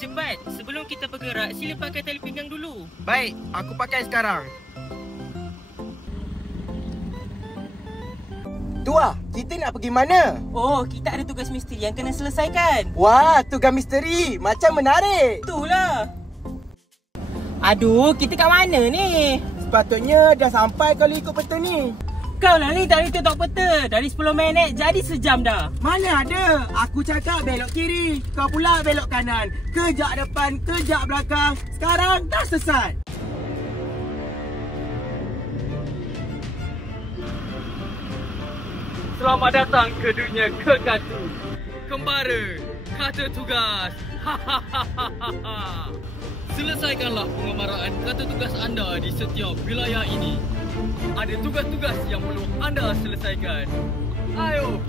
Cepat, sebelum kita bergerak, sila pakai tali pinggang dulu. Baik, aku pakai sekarang. Tua, kita nak pergi mana? Oh, kita ada tugas misteri yang kena selesaikan. Wah, tugas misteri. Macam menarik. Itulah. Aduh, kita kat mana ni? Sepatutnya dah sampai kalau ikut peta ni. Kau lah ni tak letak peta. Dari 10 minit jadi sejam dah. Mana ada? Aku cakap belok kiri. Kau pula belok kanan. Kejap depan, kejap belakang. Sekarang dah sesat. Selamat datang ke dunia kekatu. Kembara, kata tugas. Selesaikanlah pengemaraan kata tugas anda di setiap wilayah ini. Ada tugas-tugas yang perlu anda selesaikan. Ayo.